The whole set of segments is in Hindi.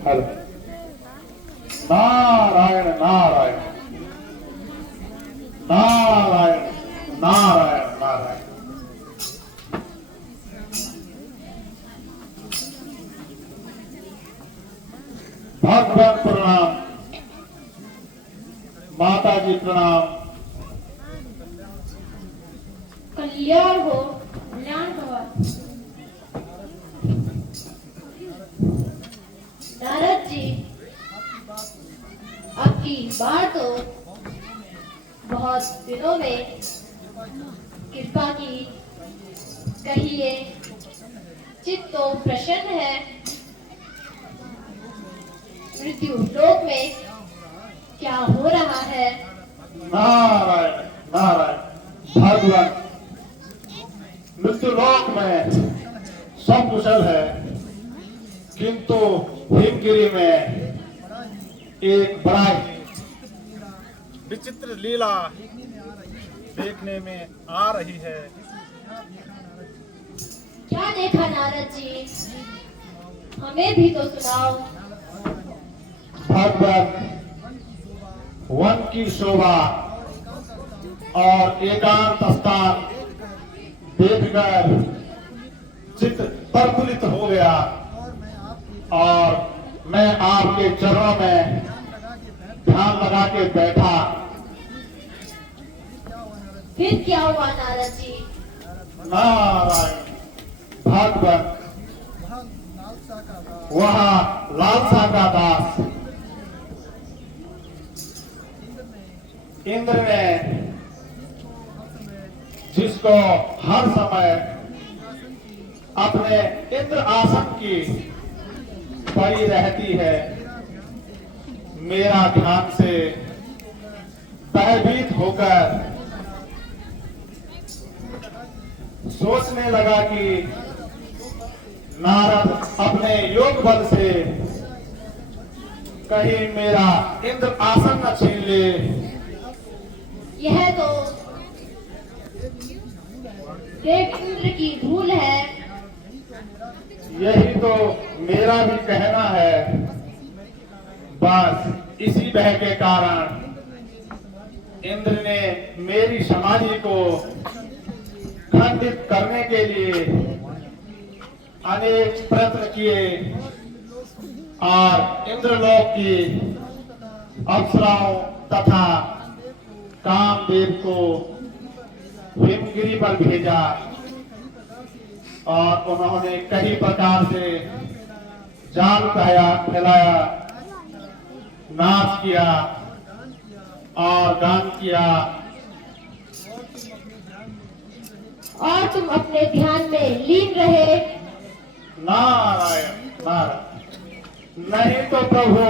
हेलो। नारायण नारायण नारायण नारायण नारायण। भगवान प्रणाम, माता जी प्रणाम। कल्याण हो, कल्याण भवा। नारद जी, अब की बार तो बहुत दिनों में कृपा की, कहिए चित्त तो प्रसन्न है। मृत्यु लोक में क्या हो रहा है? नारायण नारायण। भगवान, मृत्यु लोक में सब कुशल है, किंतु हिमगिरी में एक बड़ा विचित्र लीला देखने में आ रही है। क्या देखा नारद जी? हमें भी तो सुनाओ। भगवान, वन की शोभा और एकांत स्थान देखकर चित्त प्रफुल्लित हो गया और मैं आपके चरणों में ध्यान लगा के बैठा। फिर क्या हुआ नारद जी? नारायण। भगवान, वहाँ लालसा का दास इंद्र ने, जिसको हर समय अपने इंद्र आसन की पड़ी रहती है, मेरा ध्यान से भयभीत होकर सोचने लगा कि नारद अपने योग बल से कहीं मेरा इंद्र आसन न छीन ले। यह तो देव इंद्र की भूल है। यही तो मेरा भी कहना है। बस इसी भय के कारण इंद्र ने मेरी समाधि को खंडित करने के लिए अनेक प्रयत्न किए और इंद्रलोक की अप्सराओं तथा कामदेव को हिमगिरी पर भेजा और उन्होंने कई प्रकार से जाल फैलाया, नाच किया और गान किया। और तुम अपने ध्यान में लीन रहे। नारायण नारायण। नहीं तो प्रभु,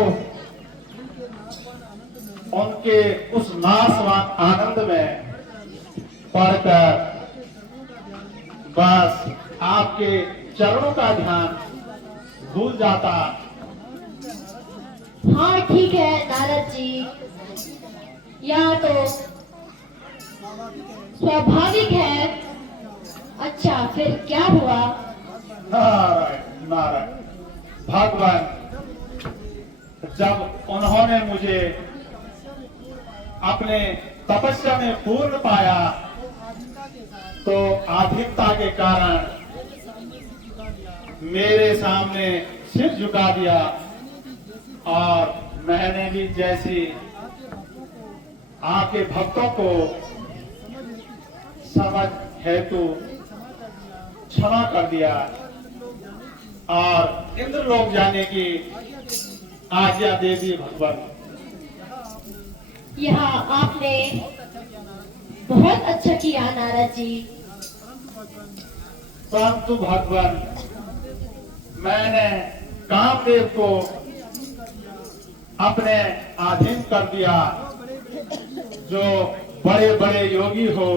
उनके उस नाशवान आनंद में पढ़कर बस आपके चरणों का ध्यान भूल जाता। हाँ ठीक है नारद जी, यह तो स्वाभाविक है। अच्छा फिर क्या हुआ? नारायण नारायण। भगवान, जब उन्होंने मुझे अपने तपस्या में पूर्ण पाया तो आधुनिकता के कारण मेरे सामने सिर झुका दिया और मैंने भी जैसी आपके भक्तों को समझ हेतु क्षमा कर दिया और इंद्रलोक जाने की आज्ञा दे दी। भगवान, यह आपने बहुत अच्छा किया नारद जी। परंतु भगवान, मैंने कामदेव को अपने अधीन कर दिया, जो बड़े बड़े योगी हो,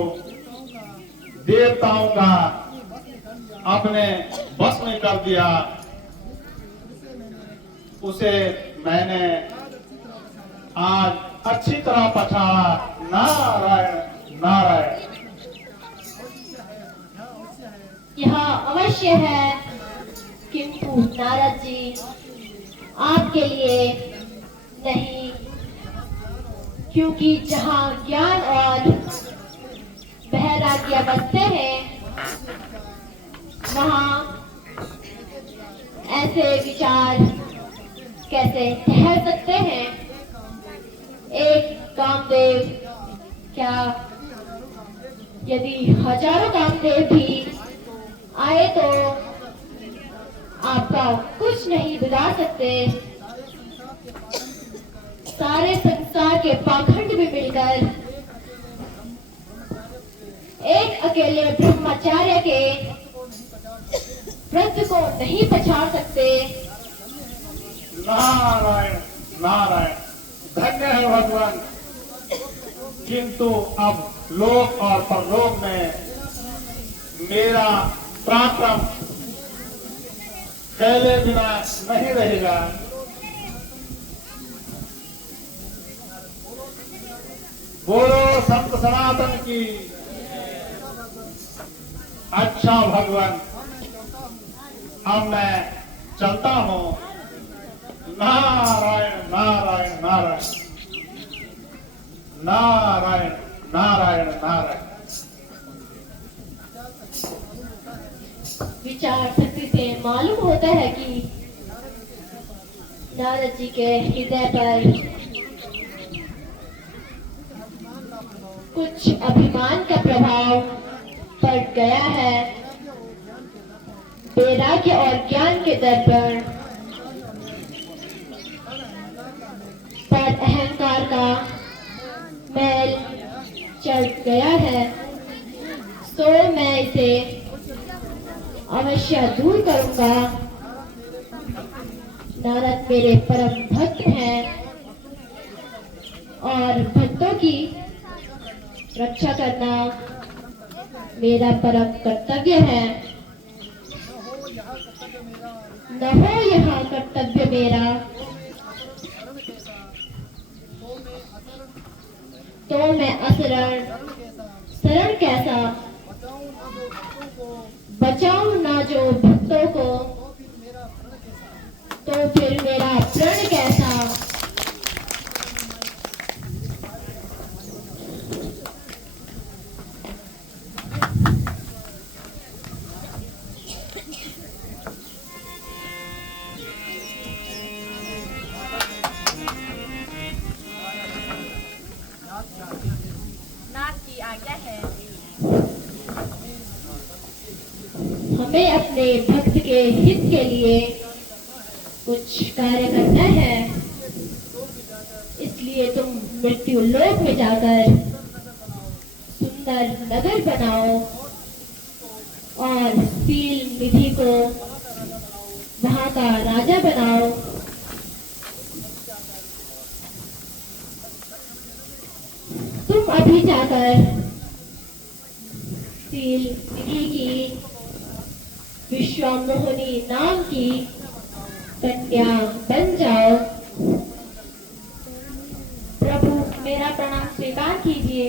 देवताओं का अपने बस में कर दिया। उसे मैंने आज अच्छी तरह पछाड़ा। नारायण नारायण। यह अवश्य है, किंतु नारद जी आपके लिए नहीं, क्योंकि जहाँ ज्ञान और वैराग्य बसते हैं वहाँ ऐसे विचार कैसे ठहर सकते हैं। एक कामदेव क्या, यदि हजारों कामदेव भी आए तो आपका कुछ नहीं बिगाड़ सकते। सारे संसार के पाखंड भी मिलकर एक अकेले ब्रह्मचार्य के व्रत को नहीं पछाड़ सकते। नारायण नारायण, धन्य है भगवान। किंतु अब लोक और परलोक में मेरा पराक्रम कैले बिना नहीं रहेगा। बोलो संत सनातन की। अच्छा भगवान, अब मैं चलता हूँ। नारायण नारायण नारायण नारायण नारायण नारायण। विचार शक्ति से मालूम होता है कि नारद जी के हृदय पर कुछ अभिमान का प्रभाव पड़ गया है। वैराग्य और ज्ञान के दर्पण पर अहंकार का मैल चढ़ गया है, तो मैं इसे अवश्य दूर करूंगा। नारद मेरे परम भक्त हैं और भक्तों की रक्षा करना मेरा परम कर्तव्य है। न हो यहाँ कर्तव्य मेरा, तो मैं असरण शरण कैसा, बचाऊं ना जो भक्तों को, तो फिर मेरा प्रण कैसा। नाथ की आज्ञा है। हमें अपने भक्त के हित के लिए कुछ कार्य करना है, इसलिए तुम मृत्यु लोक में जाकर सुंदर नगर बनाओ और सील निधि को वहां का राजा बनाओ। तुम अभी जाकर सील निधि की विश्वमोहिनी नाम की कन्या बन जाओ। प्रभु मेरा प्रणाम स्वीकार कीजिए।